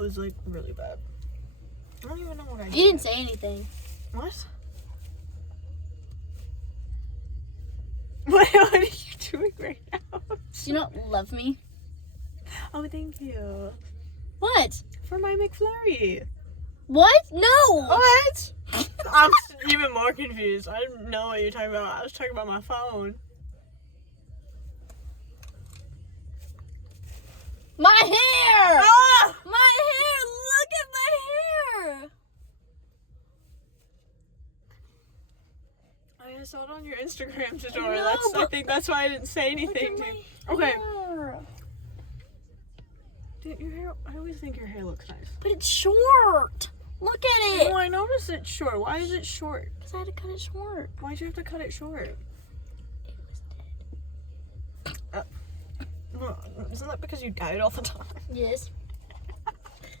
was like really bad. I don't even know what I did. You didn't say anything. What? What are you doing right now? Do you not love me? Oh, thank you. What? For my McFlurry. What? No! What? I'm even more confused. I didn't know what you're talking about. I was talking about my phone. My hair! Ah! My hair! Look at my hair! I saw it on your Instagram story. No, I but- think that's why I didn't say anything to you. Okay. Hair. Dude, your hair, I always think your hair looks nice. But it's short. Look at it. Oh, I noticed it's short. Why is it short? Because I had to cut it short. Why'd you have to cut it short? It was dead. Well, isn't that because you dye it all the time? Yes.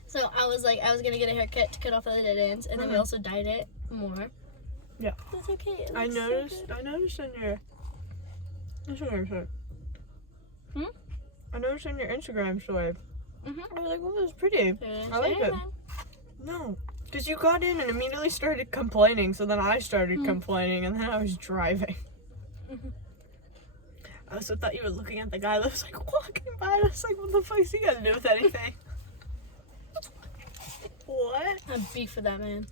So I was gonna get a haircut to cut off all the dead ends, and then we also dyed it more. Yeah. That's okay. It I looks so noticed good. in your Instagram story. Hmm? I noticed in your Instagram story. Mhm. I was like, well, this is pretty. I like it. No. Because you got in and immediately started complaining, so then I started complaining, and then I was driving. Mhm. I also thought you were looking at the guy that was like walking by, and I was like, what the fuck's he got to do with anything? What? I have beef with that man.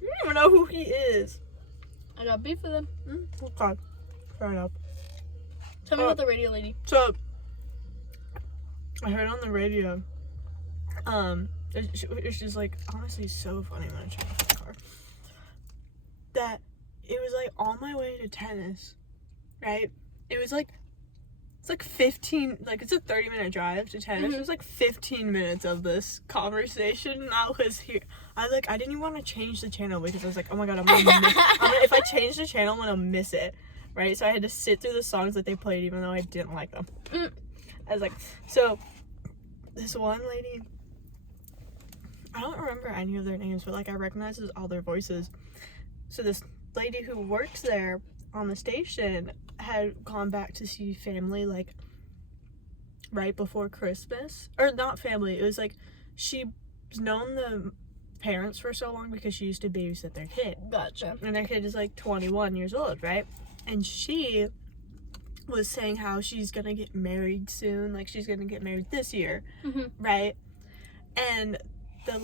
You don't even know who he is. I got beef with him. Okay. Fair enough. Tell me about the radio lady. So, I heard on the radio, it's just like, honestly so funny when I check out the car, that it was like on my way to tennis, right? It was like, it's like 15, like it's a 30-minute drive to tennis. It was like 15 minutes of this conversation, and I was here. I didn't even want to change the channel because I was like, oh my god, I'm gonna miss, if I change the channel, I'm gonna miss it, right? So I had to sit through the songs that they played even though I didn't like them. I was like, so this one lady, I don't remember any of their names, but like I recognize all their voices. So this lady who works there on the station had gone back to see family like right before Christmas, or not family, it was like she's known the parents for so long because she used to babysit their kid, Gotcha. and their kid is like 21 years old, right? And she was saying how she's gonna get married soon, like she's gonna get married this year, right? And the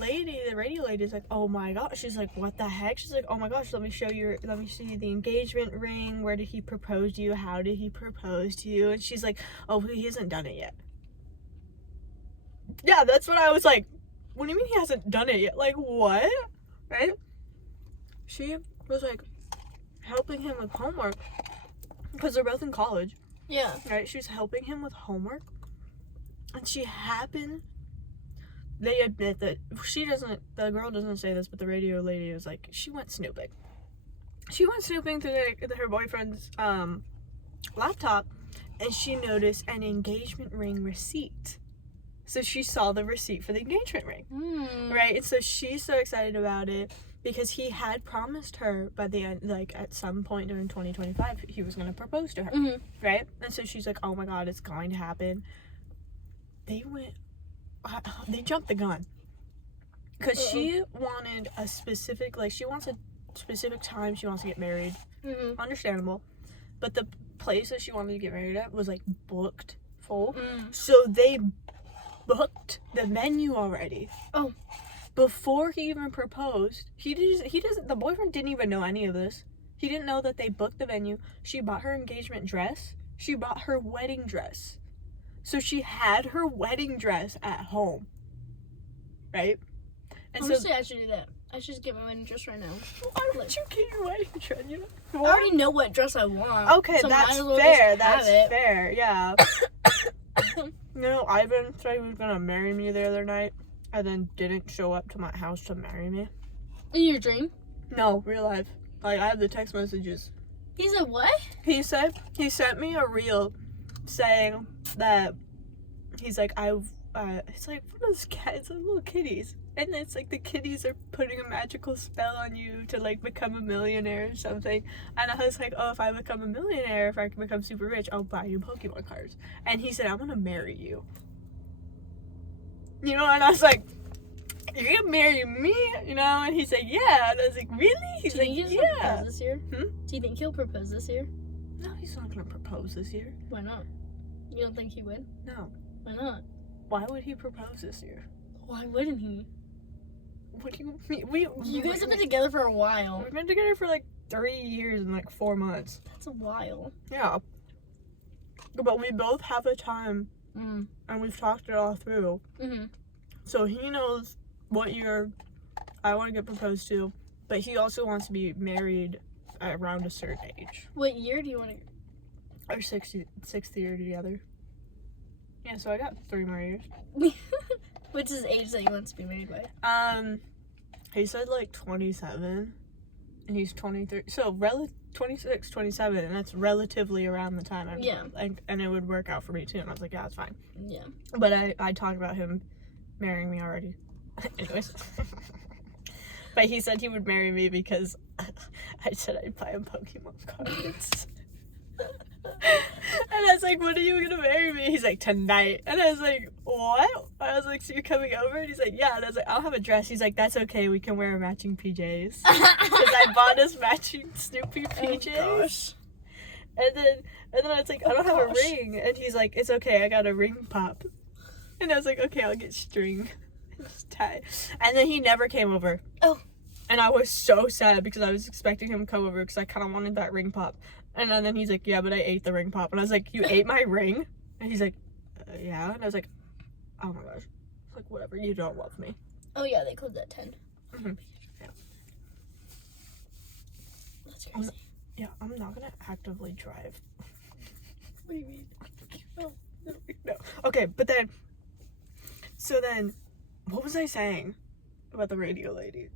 radio lady is like, oh my gosh, she's like, what the heck? She's like, oh my gosh, let me see the engagement ring. Where did he propose to you? How did he propose to you? And she's like, oh, he hasn't done it yet. Yeah, that's what I was like, what do you mean he hasn't done it yet? Like, what? Right? She was like helping him with homework because they're both in college. Yeah. Right? She was helping him with homework, and they admit that the girl doesn't say this, but the radio lady was like, she went snooping. She went snooping through her boyfriend's laptop, and she noticed an engagement ring receipt. So she saw the receipt for the engagement ring, right? And so she's so excited about it because he had promised her by the end, like at some point during 2025, he was going to propose to her, right? And so she's like, oh my god, it's going to happen. They jumped the gun because she wanted a specific, like she wants a specific time she wants to get married. Understandable, but the place that she wanted to get married at was like booked full. So they booked the venue already. Oh, before he even proposed. The boyfriend didn't even know any of this. He didn't know that they booked the venue. She bought her engagement dress. She bought her wedding dress. So she had her wedding dress at home, right? And honestly, I should do that. I should just get my wedding dress right now. Why would you get your wedding dress? I already know what dress I want. Okay, so that's might as well fair. just have That's it. fair. Yeah. Ivan said he was gonna marry me the other night, and then didn't show up to my house to marry me. In your dream? No, real life. Like, I have the text messages. He said what? He sent me a reel saying that he's like, it's like one of those cats, like little kitties, and it's like the kitties are putting a magical spell on you to like become a millionaire or something. And I was like, oh, if I become a millionaire, if I can become super rich, I'll buy you Pokemon cards. And he said, I'm gonna marry you. You know, and I was like, you're gonna marry me, you know? And he's like, yeah. And I was like, really? He's Do like, you think he'll yeah. propose this year? Hmm? Do you think he'll propose this year? No, he's not gonna propose this year. Why not? You don't think he would? No. Why not? Why would he propose this year? Why wouldn't he? What do you mean? You guys have been together for a while. We've been together for like 3 years and like 4 months. That's a while. Yeah. But we both have a time Mm. and we've talked it all through. Mm-hmm. So he knows what year I want to get proposed to, but he also wants to be married at around a certain age. What year do you want to? Our sixth year together. Yeah, so I got 3 more years. What's his age that he wants to be married by? He said like 27, and he's 23. So 26, 27, and that's relatively around the time. And it would work out for me too. And I was like, yeah, that's fine. Yeah. But I talked about him marrying me already. Anyways. But he said he would marry me because I said I'd buy him Pokemon cards. And I was like, when are you gonna marry me? He's like, tonight. And I was like, what? I was like, so you're coming over? And he's like, yeah. And I was like, I'll have a dress. He's like, that's okay. We can wear matching PJs. Because I bought us matching Snoopy PJs. Oh, gosh. And then I was like, I don't have a ring. And he's like, it's okay. I got a ring pop. And I was like, okay, I'll get string. Just tie. And then he never came over. Oh. And I was so sad because I was expecting him to come over because I kind of wanted that ring pop. And then he's like, yeah, but I ate the ring pop. And I was like, you ate my ring? And he's like, yeah. And I was like, oh my gosh. Like, whatever, you don't love me. Oh yeah, they closed at 10. Mm-hmm. Yeah. That's crazy. I'm not gonna actively drive. What do you mean? No. Okay, but then, what was I saying about the radio lady?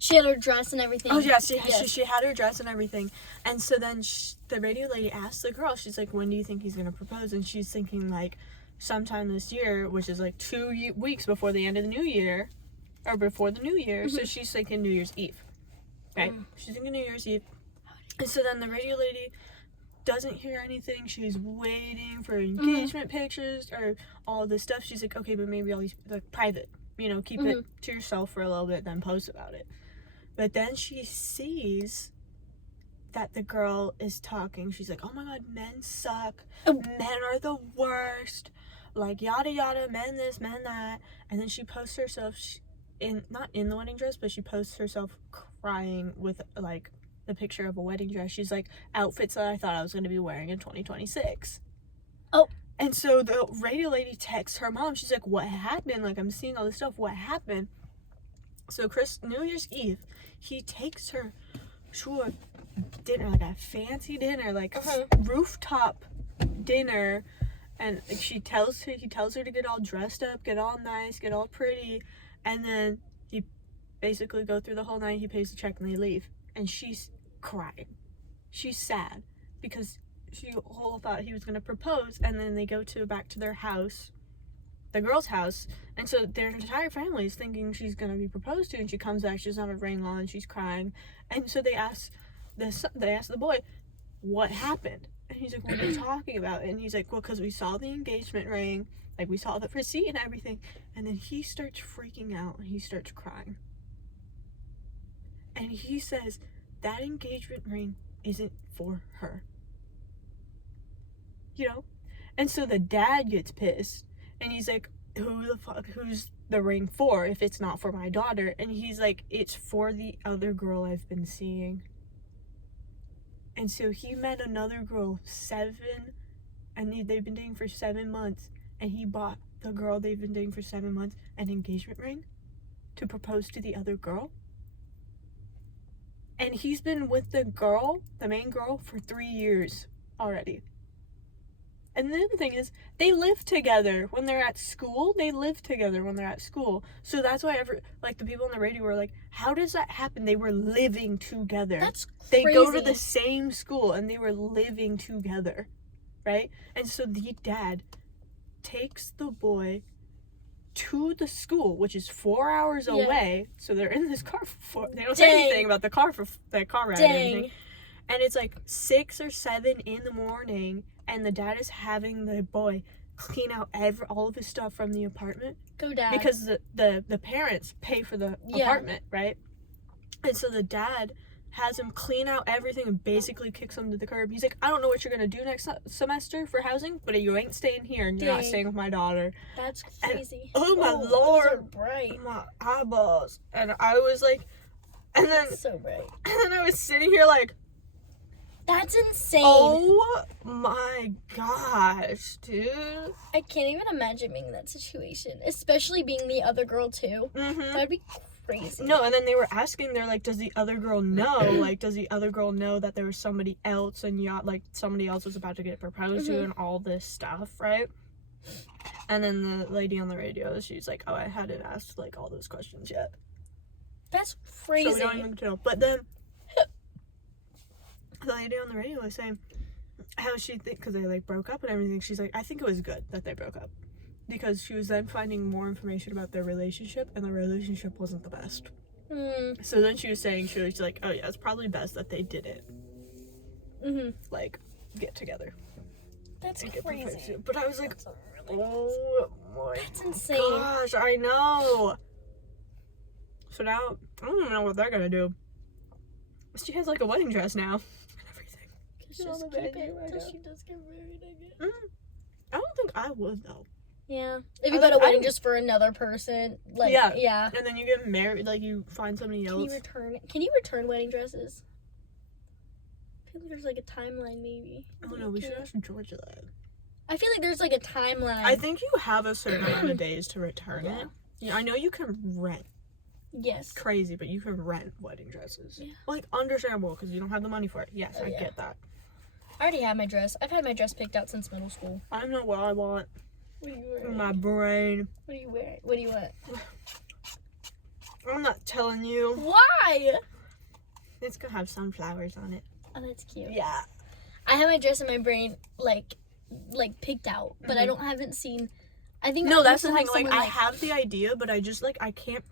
She had her dress and everything. Oh, yeah, she had her dress and everything. And so then the radio lady asked the girl, she's like, when do you think he's going to propose? And she's thinking, like, sometime this year, which is, like, 2 weeks before the end of the new year, or before the new year. Mm-hmm. So she's thinking New Year's Eve, right? She's thinking New Year's Eve. And so then the radio lady doesn't hear anything. She's waiting for engagement pictures or all this stuff. She's like, okay, but maybe I'll be, like, private. You know, keep it to yourself for a little bit, then post about it. But then she sees that the girl is talking. She's like, oh my god, men suck. Men are the worst. Like, yada yada, men this, men that. And then she posts herself, not in the wedding dress, but she posts herself crying with, like, the picture of a wedding dress. She's like, outfits that I thought I was going to be wearing in 2026. Oh. And so the radio lady texts her mom. She's like, what happened? Like, I'm seeing all this stuff. What happened? So New Year's Eve, he takes her to a dinner, like a fancy dinner, like rooftop dinner, and like, he tells her to get all dressed up, get all nice, get all pretty, and then he basically go through the whole night. He pays the check and they leave, and she's crying. She's sad because she all thought he was gonna propose, and then they go back to their house, the girl's house, and so their entire family is thinking she's gonna be proposed to, and she comes back, she doesn't have a ring on, she's crying, and so they ask the boy, what happened? And he's like, what are you talking about? And he's like, well, because we saw the engagement ring, like we saw the receipt and everything. And then he starts freaking out and he starts crying, and he says that engagement ring isn't for her, you know. And so the dad gets pissed. And he's like, who's the ring for if it's not for my daughter? And he's like, it's for the other girl I've been seeing. And so he met another girl, and they've been dating for 7 months. And he bought the girl they've been dating for 7 months an engagement ring to propose to the other girl. And he's been with the main girl, for 3 years already. And the other thing is, they live together when they're at school. So that's why the people on the radio were like, how does that happen? They were living together. That's crazy. They go to the same school and they were living together, right? And so the dad takes the boy to the school, which is 4 hours away. So they're in this car they don't say anything about the car ride or anything. And it's like 6 or 7 in the morning, and the dad is having the boy clean out all of his stuff from the apartment. Go dad. Because the parents pay for the apartment, right? And so the dad has him clean out everything and basically kicks him to the curb. He's like, I don't know what you're gonna do next semester for housing, but you ain't staying here and you're not staying with my daughter. That's crazy. And, oh my Those lord, are bright. my eyeballs. And I was like, and then So bright. and then I was sitting here like, That's insane. oh my gosh, dude. I can't even imagine being in that situation, especially being the other girl too. That'd be crazy. No, and then they were asking, they're like, does the other girl know? Like, does the other girl know that there was somebody else and like somebody else was about to get proposed to and all this stuff, right? And then the lady on the radio, she's like, oh, I hadn't asked like all those questions yet. That's crazy. So we don't even know. But then the lady on the radio was saying how she because they like broke up and everything. She's like, I think it was good that they broke up. Because she was then finding more information about their relationship, and the relationship wasn't the best. So then she was saying, she was like, oh yeah, it's probably best that they didn't, like, get together. That's and crazy. Get proposed. But I was like, Really oh my That's insane. gosh, I know. So now, I don't even know what they're gonna do. She has like a wedding dress now. And everything. Just on the keep it venue right until now. she does get married, I guess. I don't think I would though. Yeah. If you I got a like- wedding I- just for another person, like, Yeah. yeah. And then you get married, like you find somebody Can you else. return wedding dresses? I feel like there's like a timeline, maybe. I don't know, we should ask Georgia that. I feel like there's like a timeline. I think you have a certain amount of days to return Yeah. it. Yeah, I know you can rent. Yes. Crazy, but you can rent wedding dresses. Yeah. Like, understandable, because you don't have the money for it. Yes, Oh, I yeah. get that. I already have my dress. I've had my dress picked out since middle school. I know what I want What are you in wearing? my brain. What are you wearing? What do you want? I'm not telling you. Why? It's gonna have sunflowers on it. Oh, that's cute. Yeah. I have my dress in my brain like picked out, but I haven't seen. I think No, I that's the also thing. have Like, someone, I have the idea, but I just, like, I can't.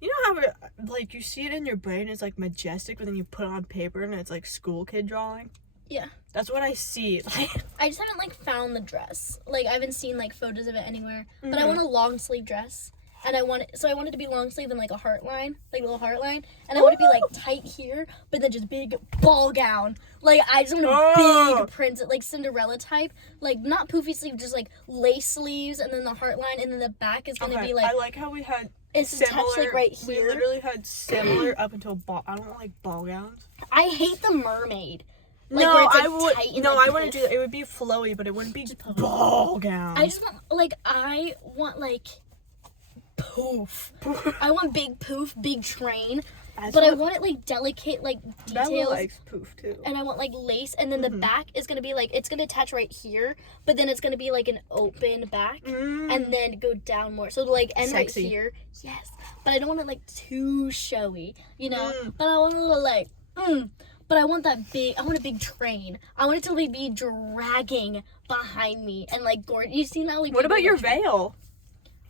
You know how, like, you see it in your brain, it's, like, majestic, but then you put it on paper and it's, like, school kid drawing? Yeah. That's what I see. Like, I just haven't like found the dress. Like I haven't seen like photos of it anywhere. But I want a long sleeve dress, and I want it to be long sleeve and like a heart line, like a little heart line, and I want it to be like tight here, but then just big ball gown. Like I just want a big print, like Cinderella type, like not poofy sleeve, just like lace sleeves, and then the heart line, and then the back is gonna be like I like how we had it's similar, attached like right we here. literally had similar up until I don't like ball gowns. I hate the mermaid. Like, No, where it's, like, I would. tight and, No, like, I wouldn't this. do that. It would be flowy, but it wouldn't be Just ball gown. I just want poof. I want big poof, big train, but I want it like delicate, like Bella details, likes poof too. and I want like lace, and then the back is gonna be like it's gonna attach right here, but then it's gonna be like an open back, and then go down more. So like end Sexy. right here, yes. But I don't want it like too showy, you know. But I want a little like. But I want that big. I want a big train. I want it to like, be dragging behind me and like gorgeous. You seen that? Like, What people about your with a- veil?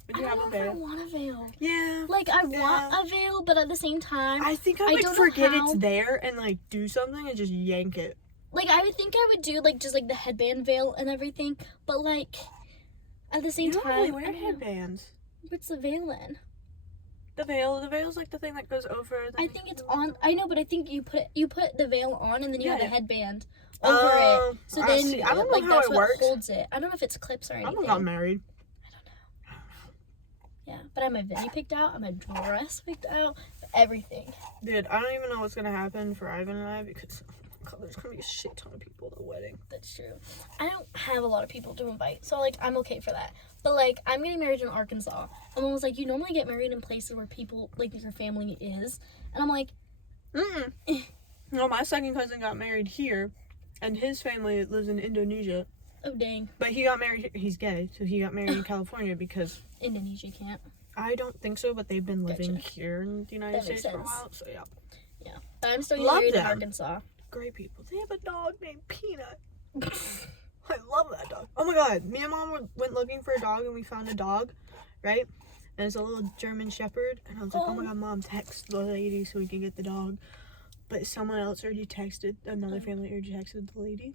Would I you don't have know a if I veil? want a veil. Yeah. Like I want a veil, but at the same time, I think I I would don't know forget how- it's there and like do something and just yank it. like I would think I would do like just like the headband veil and everything, but like at the same You don't time, really I wear don't know. headbands. What's the veil in? The veil's like the thing that goes over. I think it's on. I know, but I think you put the veil on and then you have a Yeah. headband over Oh, it. So I then see. I don't know like how that's it what works. holds it. I don't know if it's clips or I anything. haven't got married. Yeah, but I have my venue picked out. I have my dress picked out. Everything. Dude, I don't even know what's gonna happen for Ivan and I because God, there's gonna be a shit ton of people at the wedding. That's true. I don't have a lot of people to invite, so like I'm okay for that. But like I'm getting married in Arkansas. And Mom was like, you normally get married in places where people like your family is, and I'm like, No, my second cousin got married here, and his family lives in Indonesia. oh dang, But he got married. He's gay, so he got married in California because Indonesia can't. I don't think so. But they've been living Gotcha. here in the United That makes States for a sense. while. So yeah, Yeah, but I'm still Love getting married in them. Arkansas. great people. They have a dog named Peanut. I love that dog. Oh my god, me and Mom went looking for a dog and we found a dog, right? And it's a little German Shepherd. And I was like, oh my god, Mom, text the lady so we can get the dog. But someone else already texted, another family already texted the lady.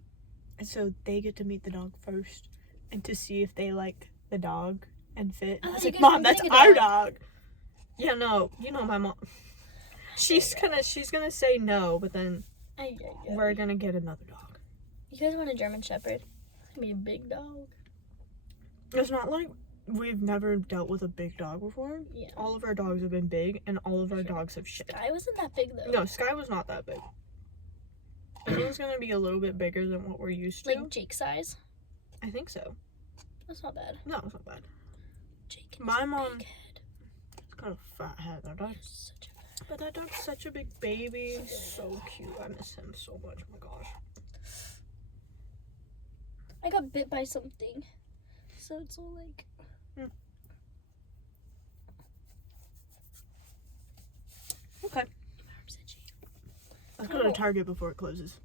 And so they get to meet the dog first. and to see if they like the dog and fit. I I was thought you like, guys Mom, were that's getting a our dog." dog. Yeah, no, you know my mom. She's gonna say no, but then we're gonna get another dog. You guys want a German Shepherd? It's gonna be a big dog. It's not like we've never dealt with a big dog before. Yeah. All of our dogs have been big, and all of our dogs have shit. Sky wasn't that big though. No, Sky was not that big. I think it's gonna be a little bit bigger than what we're used to. Like Jake size. I think so. That's not bad. No, it's not bad. Jake. My has a mom- big head. It's got a fat head. That dog. Such a But that dog's such a big baby. So cute. I miss him so much. Oh my gosh. I got bit by something, so it's all like. Okay. My arm's itchy. Let's go to Target before it closes.